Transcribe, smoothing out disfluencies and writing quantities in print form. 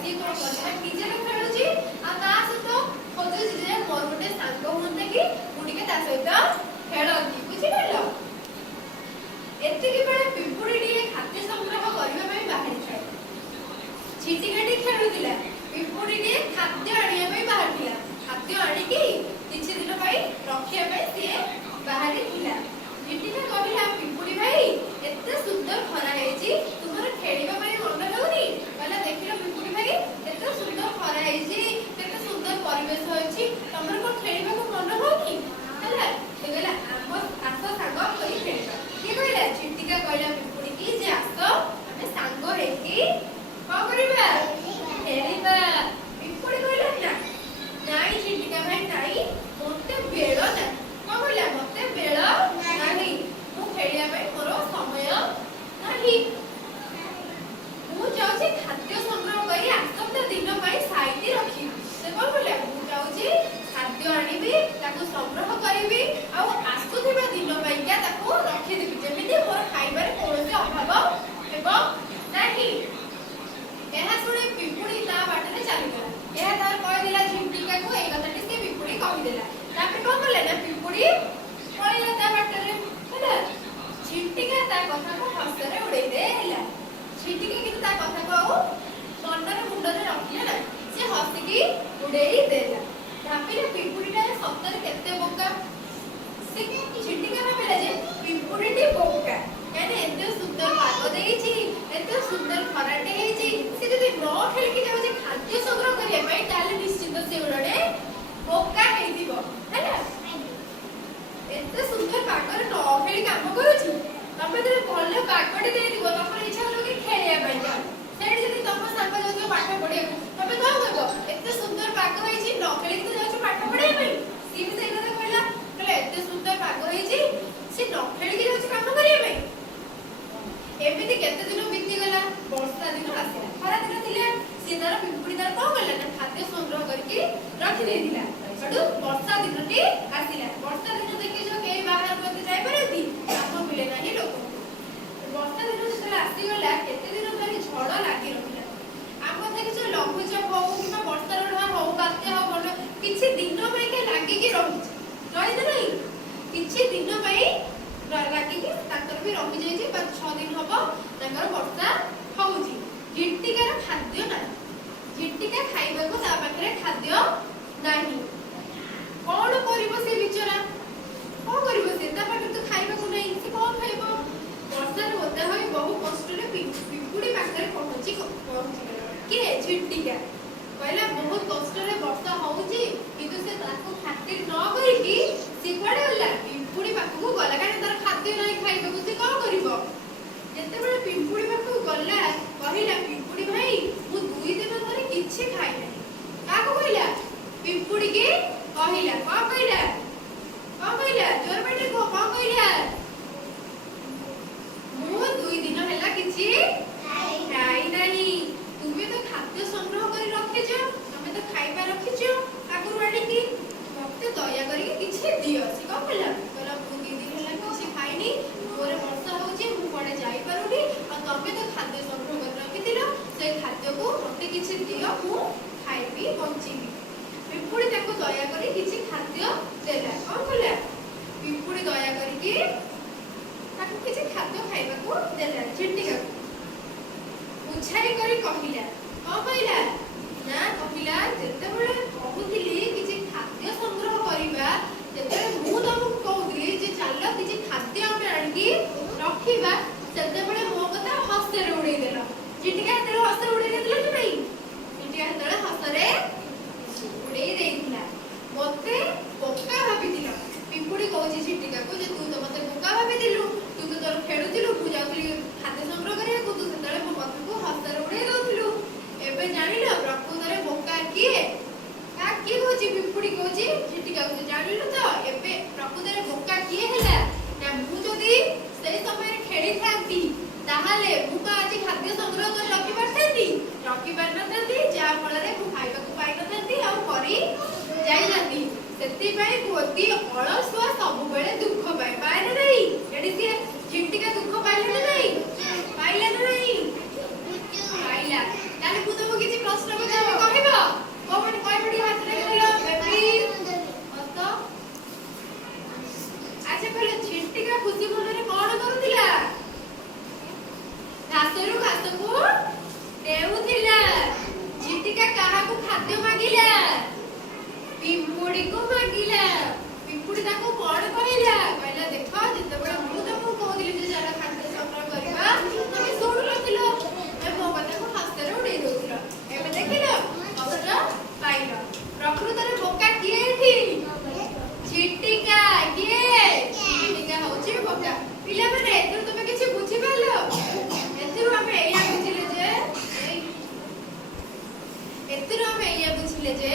सी कोन करछा निजे रे खेलुची आ ता सतो खोजुची जे मोर गोटे सांग होनते कि मु टिके ता सहित खेलंती बुझि परलो एतिकी बेले पिंपुड़ी टिके खाद्य संग्रह करबा पई बाहरी थाए छिटिकाटी खेलुतिला पिंपुड़ी टिके खाद्य आनिया पई बाहरतिला खाद्य आनी कि किछि दिन पई रखिया पई से बाहरी थिला छिटिका कहिला पिंपुड़ी भाई एते सुंदर खरा हेची तुमर खेलिबा पई मन लागुनी कहला देखिलो पिंपुड़ी भाई एते सुंदर खरा हेची केते सुंदर परिवेश होची तमर को खेलिबा को मन होनी हला से कहला हम आसो सांग करी खेलिबा के कहला छिटिका कहला पिंपुड़ी की जे आसो हमें सांग हेकी को करिबा खेलिबा पिंपुड़ी कहला ना नाई छिटिका भाई नाई मोते बेलो ना को कहला मोते बेलो नाही मु खेलिया भाई मोर समय नाही मु जाउची खाद्य संग्रह करी आसंता दिन पई साइती रखी से को कहला मु जाउची खाद्य आनिबी ताको संग्रह करिबी आ आसुथिबा दिन पई का ताको रखी देबी जेमिति मोर खाइबार कोनोसी अभाव हेबो नाही एहा सुने पिंपुड़ी ता बाटरे चली गला एहा तार कहि दिला झिंटिका को ए कथाटी से पिंपुड़ी कहि देला तापे को करले ना पिंपुड़ी पळिला ता बाटरे हैला झिंटिका ता कथा को हसरे उड़ेई देला झिंटिका कि ता कथा को मनरे मुंडरे रखिला ना से हसी की उड़ेई देला तापे पिंपुड़ीटा सत्तर केते बोका से झिंटिका भाबिला जे पिंपुड़ीटी बोका यानी एते सुंदर पाग देइची एते सुंदर खराटे हेची से जदि न खेल के जाउ जे खाद्य संग्रह करिया पई ताले निश्चित से उडे बोका हेई दिबो हैला एते सुंदर पागर न खेल काम करूची तमे जे भले पागटे देइ दिबो तमर इच्छा हलो कि खेलिया पई जा सेडी जदि तम सांग जो पाठ पढे तमे को करबो एते सुंदर पाग हेची न खेल के जाउ पाठ पढे पई सी भी सही कथा कहला कहले एते सुंदर पाग हेची से न खेल के जाउ काम करिया पई एमिति केते दिन बीती गला वर्षा दिन आसिला खरा दिन थिले सीधार पिंपुड़ी तार को गला ना खाद्य संग्रह करके रखि दे दिला सडू वर्षा दिनटी आसिला वर्षा दिन देखि जो के बाहर कोते जाय परती काम मिले नाही लोक वर्षा दिन जतला आसी गला केते दिन धरि झड़ लागि रहिला आम देखि जो लघुचाप हो किबा वर्षा रण हो बात्या हो बड किछि दिन पई के लागि कि रहि दे नाही किछि दिन पई लागी कि ताकर भी रहि जाय जे 6 दिन हबो ताकर वर्षा होउची झिंटिकार खाद्य ना झिंटिका खाइबा को ता पाखरे खाद्य नाही कोन करिवो से बिचरा कोन करिवो से ता पाखरे तो खाइबा को नाही से कोन खाइबो वर्षा होता होय बहु कष्ट रे पिंपुड़ी पाखरे पहुंची के झिंटिका कहला बहुत कष्ट रे वर्षा होउची किंतु से ताको खातिर न करी कि से कोडे गला पिंपुड़ी पाखु गला काने तार खाद्य नाही खाइबो से कोन करिवो जते बेले पिंपुड़ी पाखु गला कहिला पिंपुड़ी भाई मु 2 दिन धरि किछि खाइ नाही काको कहिला पिंपुड़ी के कहिला को कहिला जोर बेटे को कहिला मु 2 दिन हैला किछि खाइ नाही तुमे तो खाद्य संग्रह करी रखिछ तमे तो खाइबा रखिछ आगु आडी की मते दया करी किछि दियो से को कहला कहला मु 2 दिन हैला किछि खाइनी मोरे वर्षा होउची मु पडे जाई पारुनी आ तमे तो खाद्य संग्रह कर रखितिलो से खाद्य को मते किछि दियो मु खाइबी बंचीबी पिंपुड़ी ताको दया करी किछि खाद्य देला कोन कहला पिंपुड़ी दया करी कि ताको किछि खाद्य खाइबा को देला झिंटिका बुझाई करी कहिला को कहला ना कहिला जते बेले कहूतिली किछि खाद्य संग्रह करिबा जते मु तमु कहूतिली जे चाल किछि खाद्य हम आनिकी रखिबा जते बेले मो कथा हसरे उड़ेई देला झिंटिका तेरे हसरे उड़ेई देला कि नहीं झिंटिका तेरे हसरे उड़ेई देइथिला मते बोका भाबितिला पिंपुड़ी कहूची झिंटिका को जे तू तो मते बोका भाबितिलु तू तो तोर खेलुतिलु तू जाउतिली खाद्य संग्रह करिया को तू सेतले मो कथा को हसरे उड़ेई दउतिलु एबे जानिलो प्रकृतरे बोका किए का की होची पिंपुड़ी कहूची झिंटिका को जानिलो तो एबे प्रकृतरे बोका किए हैला ना मु जदी सेई समय खेली थांती ताहाले मु का आज खाद्य संग्रह कर रखि पारनथांती जा फल रे मु खाइबा को पाइ नथांती आ करी जाई जाती सेति पई गोती अलसुआ सब बेले दुख पाए पाए ना नहीं एडी से झिंटिका दुख पाइले ना नहीं पाइले ना नहीं पाइला ताले मु तुमको किछि ପିମ୍ପୁଡ଼ିକୁ ମାଗିଲା। ପିମ୍ପୁଡ଼ି ତାକୁ କଣ କହିଲା? କହିଲା ଦେଖ ଯେତେବେଳେ ମୁଁ ତମକୁ କହୁଥିଲି ଯେ ଚାଲ ଖାଦ୍ୟ ସଂଗ୍ରହ କରିବା ତମେ ଶୁଣୁନଥିଲ, ମୋ କଥାକୁ ହସ୍ତରେ ଉଡେଇ ଦଉଥିଲ। ଏବେ ଦେଖିଲ କଷ୍ଟ ପାଇଲ। ପ୍ରକୃତରେ ବୋକା କିଏ ଏଠି? ଝିଟିକା। କିଏ? ଝିଟିକା ହଉଛି ବୋକା। ପିଲାମାନେ ଏଥିରୁ ତମେ କିଛି ବୁଝିପାରିଲ? ଏଥିରୁ ଆମେ ଏଇଆ ବୁଝିଲେ ଯେ